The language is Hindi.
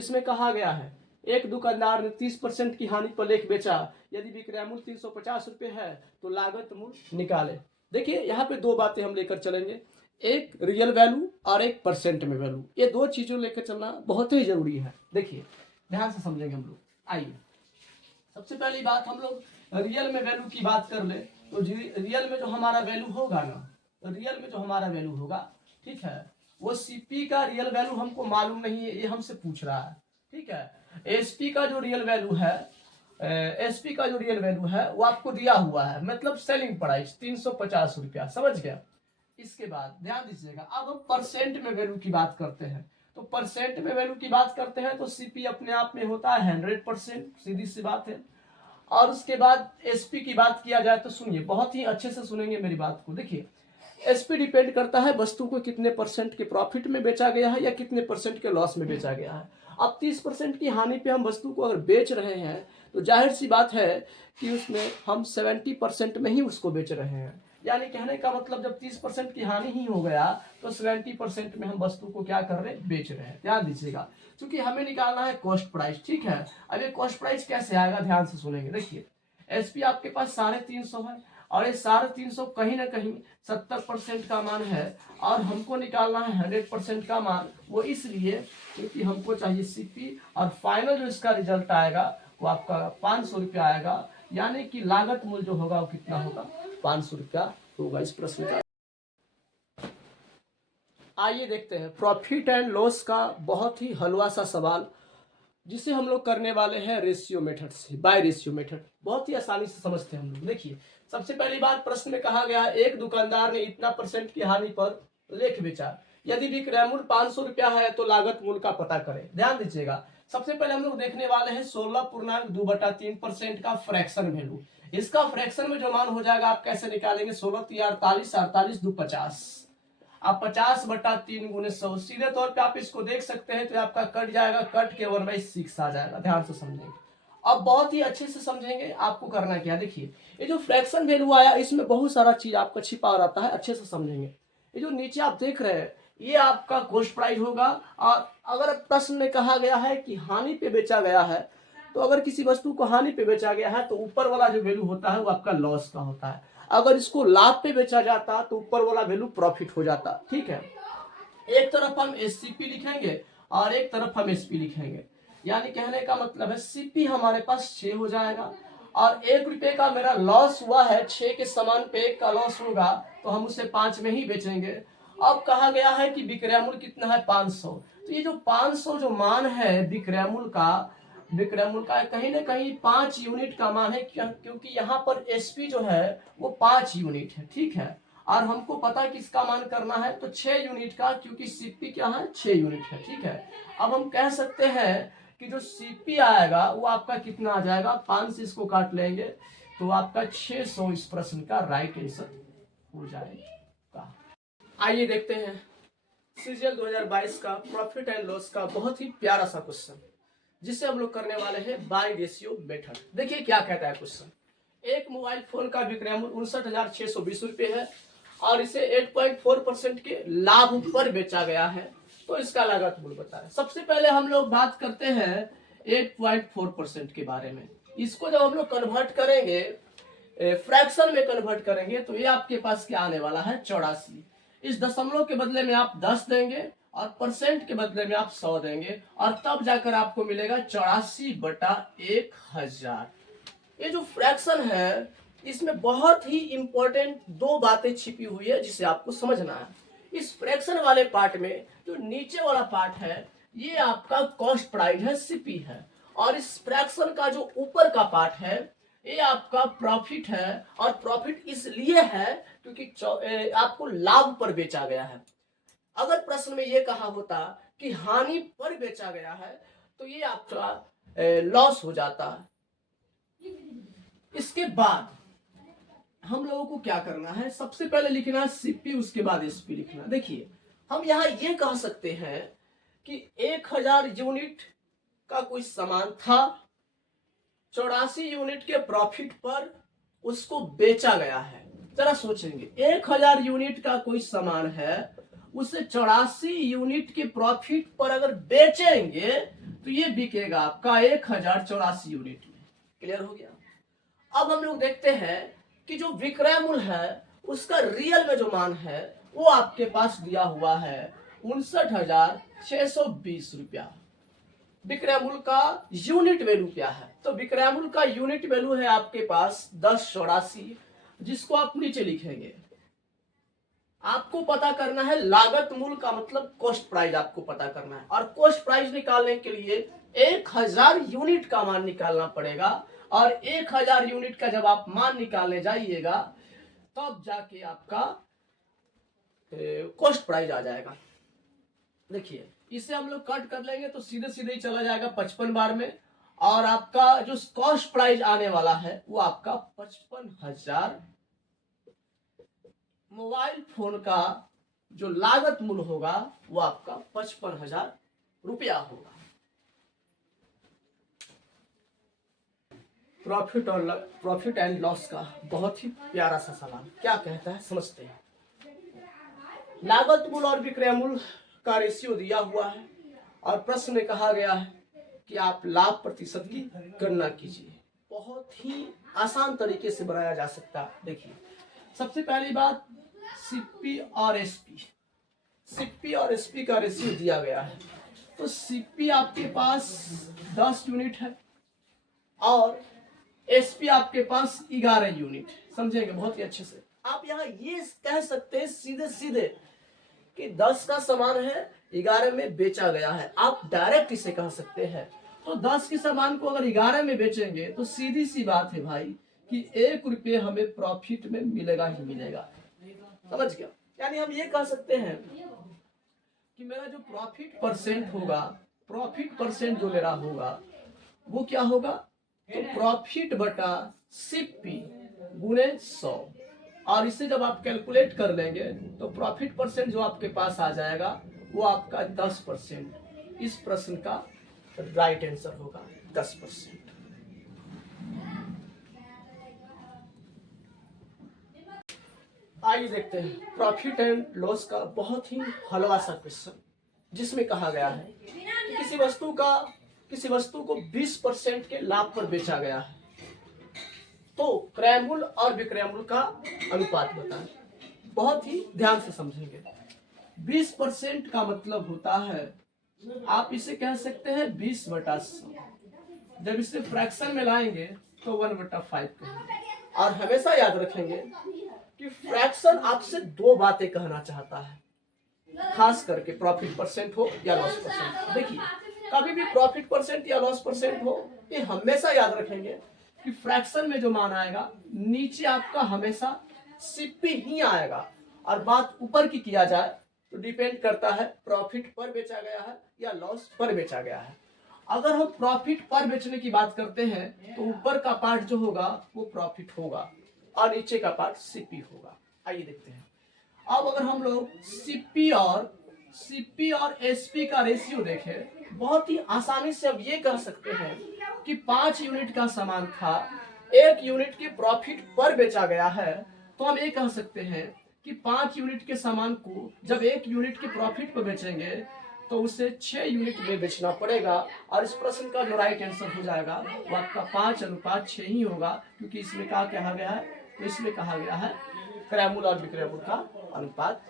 इसमें कहा गया है एक दुकानदार ने 30% की हानि पर लेख बेचा, यदि विक्रय मूल्य 350 रुपये है तो लागत मूल्य निकाले। देखिए यहाँ पे दो बातें हम लेकर चलेंगे, एक रियल वैल्यू और एक परसेंट में वैल्यू। ये दो चीजों लेकर चलना बहुत ही जरूरी है। देखिए ध्यान से समझेंगे हम लोग। आइए सबसे पहली बात हम लोग रियल में वैल्यू की बात कर ले तो रियल में जो हमारा वैल्यू होगा ना, रियल में जो हमारा वैल्यू होगा, ठीक है, वो सीपी का रियल वैल्यू हमको मालूम नहीं है, ये हमसे पूछ रहा है। ठीक है, एसपी का जो रियल वैल्यू है, एसपी का जो रियल वैल्यू है वो आपको दिया हुआ है, मतलब सेलिंग प्राइस 350 रुपया, समझ गया। इसके बाद ध्यान दीजिएगा, अब हम परसेंट में वैल्यू की बात करते हैं। तो परसेंट में वैल्यू की बात करते हैं तो सीपी अपने आप में होता है 100%, सीधी सी बात है। और उसके बाद एसपी की बात किया जाए तो सुनिए, बहुत ही अच्छे से सुनेंगे मेरी बात को। देखिए एसपी डिपेंड करता है वस्तु को कितने परसेंट के प्रॉफिट में बेचा गया है या कितने परसेंट के लॉस में बेचा गया है। अब 30% की हानि पे हम वस्तु को अगर बेच रहे हैं तो जाहिर सी बात है कि उसमें हम 70% में ही उसको बेच रहे हैं। यानी कहने का मतलब जब 30% की हानि ही हो गया तो 70% में हम वस्तु को क्या कर रहे हैं, बेच रहे हैं। ध्यान दीजिएगा, क्योंकि हमें निकालना है कॉस्ट प्राइस। ठीक है, अब ये कॉस्ट प्राइस कैसे आएगा, ध्यान से सुनेंगे। देखिए एसपी आपके पास 350 है और ये 350 कहीं ना कहीं 70% का मान है और हमको निकालना है 100% का मान। वो इसलिए क्योंकि हमको चाहिए सीपी और फाइनल जो इसका रिजल्ट आएगा वो आपका 500 रुपया आएगा। यानी कि लागत मूल्य जो होगा वो कितना होगा, 500 रुपया होगा इस प्रश्न का। आइए देखते हैं प्रॉफिट एंड लॉस का बहुत ही हलवा सा सवाल, जिसे हम लोग करने वाले हैं रेशियो मेथड से, बाय रेशियो मेथड। बहुत ही आसानी से समझते हैं हम लोग। देखिए सबसे पहली बात, प्रश्न में कहा गया एक दुकानदार ने इतना परसेंट की हानि पर लेख बेचा, यदि विक्रय मूल्य 500 रुपया है तो लागत मूल्य का पता करें। ध्यान दीजिएगा, सबसे पहले हम लोग देखने वाले हैं 16.2/3% का फ्रैक्शन वैल्यू। इसका फ्रैक्शन में जो मान हो जाएगा आप कैसे निकालेंगे, 16 48, 48 2 50, आप 50/3 × 100, सीधे तौर पे आप इसको देख सकते हैं तो आपका कट जाएगा, कट के 1/6 आ जाएगा। ध्यान से समझेंगे, अब बहुत ही अच्छे से समझेंगे। आपको करना क्या, देखिए ये जो फ्रैक्शन वैल्यू आया इसमें बहुत सारा चीज आपका छिपा रहता है, अच्छे से समझेंगे। ये जो नीचे आप देख रहे हैं ये आपका कॉस्ट प्राइस होगा। और अगर प्रश्न में कहा गया है कि हानि पे बेचा गया है, तो अगर किसी वस्तु को हानि पे बेचा गया है तो ऊपर वाला जो वैल्यू होता है वो आपका लॉस का होता है। अगर इसको लाभ पे बेचा जाता तो ऊपर वाला वैल्यू प्रॉफिट हो जाता। ठीक है, एक तरफ हम एससीपी लिखेंगे और एक तरफ हम एसपी लिखेंगे। यानी कहने का मतलब है सीपी हमारे पास 6 हो जाएगा और 1 रुपये का मेरा लॉस हुआ है, 6 के समान पे 1 का लॉस होगा तो हम उसे 5 में ही बेचेंगे। अब कहा गया है कि विक्रय मूल्य कितना है, 500। तो ये जो 500 जो मान है विक्रय मूल्य का कहीं ना कहीं 5 यूनिट का मान है, क्योंकि यहाँ पर एसपी जो है वो 5 यूनिट है। ठीक है, और हमको पता है कि इसका मान करना है तो 6 यूनिट का, क्योंकि सीपी क्या है, 6 यूनिट है। ठीक है, अब हम कह सकते हैं कि जो सीपी आएगा वो आपका कितना आ जाएगा, 5 से इसको काट लेंगे तो आपका 600 इस प्रश्न का राइट आंसर हो जाएगा। आइए देखते हैं सीजीएल 2022 का प्रॉफिट एंड लॉस का बहुत ही प्यारा सा क्वेश्चन, जिसे हम लोग करने वाले हैं बाय रेशियो मेथड। देखिए क्या कहता है क्वेश्चन, एक मोबाइल फोन का विक्रय मूल्य 59,620 रुपये है और इसे 8.4% के लाभ पर बेचा गया है, तो इसका लागत मूल्य बताएं। सबसे पहले हम लोग बात करते हैं 8.4% के बारे में। इसको जब हम लोग कन्वर्ट करेंगे, फ्रैक्शन में कन्वर्ट करेंगे, तो ये आपके पास क्या आने वाला है, 84। इस दशमलव के बदले में आप 10 देंगे और परसेंट के बदले में आप 100 देंगे और तब जाकर आपको मिलेगा 84/1000। ये जो फ्रैक्शन है इसमें बहुत ही इंपॉर्टेंट 2 बातें छिपी हुई है जिसे आपको समझना है। इस फ्रैक्शन वाले पार्ट में जो नीचे वाला पार्ट है ये आपका कॉस्ट प्राइस है, सीपी है, और इस फ्रैक्शन का जो ऊपर का पार्ट है ये आपका प्रॉफिट है। और प्रॉफिट इसलिए है क्योंकि आपको लाभ पर बेचा गया है। अगर प्रश्न में ये कहा होता कि हानि पर बेचा गया है तो ये आपका लॉस हो जाता है। इसके बाद हम लोगों को क्या करना है, सबसे पहले लिखना है सीपी, उसके बाद एसपी लिखना। देखिए हम यहाँ ये कह सकते हैं कि 1000 यूनिट का कोई सामान था, 84 यूनिट के प्रॉफिट पर उसको बेचा गया है। जरा सोचेंगे, 1000 यूनिट का कोई सामान है, उसे 84 यूनिट के प्रॉफिट पर अगर बेचेंगे तो ये बिकेगा आपका 1084 यूनिट में। क्लियर हो गया। अब हम लोग देखते हैं कि जो विक्रय मूल्य है उसका रियल में जो मान है वो आपके पास दिया हुआ है 59,620 रुपया। विक्रय मूल्य का यूनिट वैल्यू क्या है? तो विक्रय मूल्य का यूनिट वैल्यू है आपके पास 1084, जिसको आप नीचे लिखेंगे। आपको पता करना है लागत मूल्य का मतलब कॉस्ट प्राइस आपको पता करना है, और कॉस्ट प्राइस निकालने के लिए 1000 यूनिट का मान निकालना पड़ेगा, और 1000 यूनिट का जब आप मान निकालने जाइएगा तब जाके आपका कॉस्ट प्राइस आ जाएगा। देखिए इसे हम लोग कट कर लेंगे तो सीधे सीधे ही चला जाएगा 55 बार में, और आपका जो कॉस्ट प्राइस आने वाला है वो आपका 55,000। मोबाइल फोन का जो लागत मूल्य होगा वो आपका 55,000 रुपया होगा। प्रॉफिट एंड लॉस का बहुत ही प्यारा सा सवाल क्या कहता है समझते हैं। लागत मूल्य और विक्रय मूल्य का रेशियो दिया हुआ है, और प्रश्न में कहा गया है कि आप लाभ प्रतिशत की गणना कीजिए। बहुत ही आसान तरीके से बनाया जा सकता है। देखिए सबसे पहली बात, सीपी और एसपी का रेशियो दिया गया है। तो सीपी आपके पास 10 यूनिट है और एसपी आपके पास 11 यूनिट। समझेंगे बहुत ही अच्छे से। आप यहाँ ये कह सकते हैं सीधे सीधे कि 10 का सामान है, 11 में बेचा गया है। आप डायरेक्ट इसे कह सकते हैं। तो 10 के सामान को अगर 11 में बेचेंगे तो सीधी सी बात है भाई कि 1 रुपये हमें प्रॉफिट में मिलेगा ही मिलेगा। समझ गया? यानी हम ये कह सकते हैं कि मेरा जो प्रॉफिट परसेंट होगा, प्रॉफिट परसेंट जो मेरा होगा वो क्या होगा? तो प्रॉफिट बटा सीपी गुणे 100, और इसे जब आप कैलकुलेट कर लेंगे तो प्रॉफिट परसेंट जो आपके पास आ जाएगा वो आपका 10%। इस प्रश्न का राइट आंसर होगा 10%। आइए देखते हैं प्रॉफिट एंड लॉस का बहुत ही हलवा सा क्वेश्चन, जिसमें कहा गया है कि किसी वस्तु को 20% के लाभ पर बेचा गया है, तो क्रय मूल्य और विक्रय मूल्य का अनुपात बताएं। बहुत ही ध्यान से समझेंगे। 20% का मतलब होता है, आप इसे कह सकते हैं 20/100। जब इसे फ्रैक्शन में लाएंगे तो 1/5 कहेंगे। और हमेशा याद रखेंगे कि फ्रैक्शन आपसे 2 बातें कहना चाहता है, खास करके प्रॉफिट परसेंट हो या लॉस परसेंट। देखिए कभी भी प्रॉफिट परसेंट या लॉस परसेंट हो, ये हमेशा याद रखेंगे कि फ्रैक्शन में जो मान आएगा नीचे आपका हमेशा सीपी ही आएगा, और बात ऊपर की किया जाए तो डिपेंड करता है प्रॉफिट पर बेचा गया है या लॉस पर बेचा गया है। अगर हम प्रॉफिट पर बेचने की बात करते हैं तो ऊपर का पार्ट जो होगा वो प्रॉफिट होगा और नीचे का पार्ट सीपी होगा। आइए देखते हैं। अब अगर हम लोग सीपी और एसपी का रेशियो देखें, बहुत ही आसानी से अब ये कह सकते हैं कि 5 यूनिट का सामान था, 1 यूनिट के प्रॉफिट पर बेचा गया है, तो हम ये कह सकते हैं कि 5 यूनिट के सामान को जब 1 यूनिट के प्रॉफिट पर बेचेंगे तो उसे 6 यूनिट में बेचना पड़ेगा, और इस प्रश्न का जो राइट आंसर हो जाएगा वो आपका 5:6 ही होगा, क्योंकि इसमें क्या कहा गया है? तो इसमें कहा गया है क्रय मूल्य और विक्रय मूल्य का अनुपात